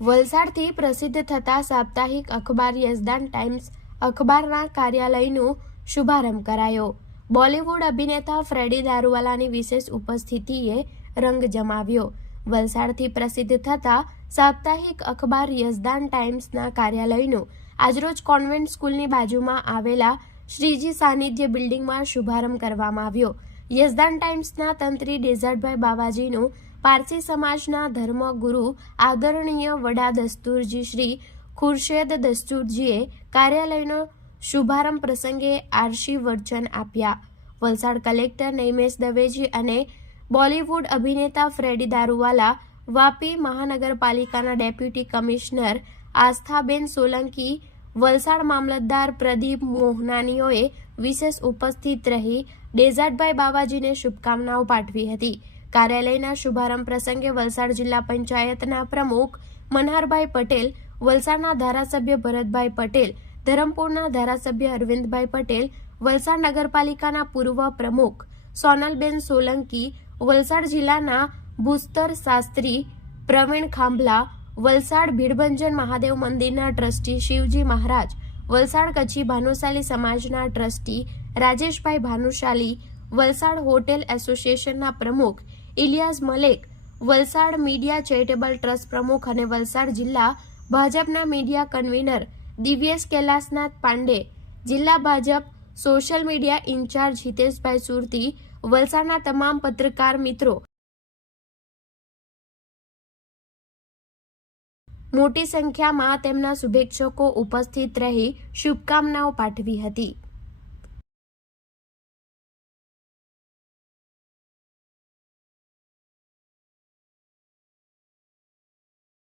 વલસાડથી પ્રસિદ્ધ થતા સાપ્તાહિક અખબાર યઝદાન ટાઈમ્સ અખબારના કાર્યાલયનું શુભારંભ કરાયો. બોલિવૂડ અભિનેતા ફ્રેડી દારૂવાલાની વિશેષ ઉપસ્થિતિએ રંગ જમાવ્યો. વલસાડથી પ્રસિદ્ધ થતા સાપ્તાહિક અખબાર યઝદાન ટાઈમ્સના કાર્યાલયનું આજરોજ કોન્વેન્ટ સ્કૂલની બાજુમાં આવેલા શ્રીજી સાનિધ્ય બિલ્ડિંગમાં શુભારંભ કરવામાં આવ્યો. યઝદાન ટાઈમ્સના તંત્રી ડેઝર્ટભાઈ બાવાજીનું પારસી સમાજના ધર્મગુરુ આદરણીય વડા દસ્તુરજી શ્રી ખુરશેદ દસ્તુરજીએ કાર્યાલયનો શુભારંભ પ્રસંગે આરશી વર્જન આપ્યા. વલસાડ કલેક્ટર નૈમેશ દવેજી અને બોલિવૂડ અભિનેતા ફ્રેડી દારૂવાલા, વાપી મહાનગરપાલિકાના ડેપ્યુટી કમિશનર આસ્થાબેન સોલંકી, વલસાડ મામલતદાર પ્રદીપ મોહનાનીઓએ વિશેષ ઉપસ્થિત રહી ડેઝર્ટભાઈ બાવાજીને શુભકામનાઓ પાઠવી હતી. કાર્યાલયના શુભારંભ પ્રસંગે વલસાડ જિલ્લા પંચાયતના પ્રમુખ મનહરભાઈ પટેલ, વલસાડના ધારાસભ્ય ભરતભાઈ પટેલ, ધરમપુરના ધારાસભ્ય અરવિંદભાઈ પટેલ, વલસાડ નગરપાલિકાના પૂર્વ પ્રમુખ સોનલબેન સોલંકી, વલસાડ જિલ્લાના ભૂસ્તર શાસ્ત્રી પ્રવીણ ખાંભલા, વલસાડ ભીડભંજન મહાદેવ મંદિરના ટ્રસ્ટી શિવજી મહારાજ, વલસાડ કચ્છી ભાનુશાલી સમાજના ટ્રસ્ટી રાજેશભાઈ ભાનુશાલી, વલસાડ હોટેલ એસોસિએશનના પ્રમુખ Ilyas Malek, Valsad media charitable trust પ્રમુખ અને વલસાડ જિલ્લા ભાજપના મીડિયા કન્વીનર દિવ્યેશ કૈલાસનાથ પાંડે, જિલ્લા BJP social media in-charge Hiteshbhai Surti, વલસાડના તમામ પત્રકાર મિત્રો. મોટી સંખ્યામાં તેમના શુભેચ્છકો ઉપસ્થિત રહી શુભકામનાઓ પાઠવી હતી.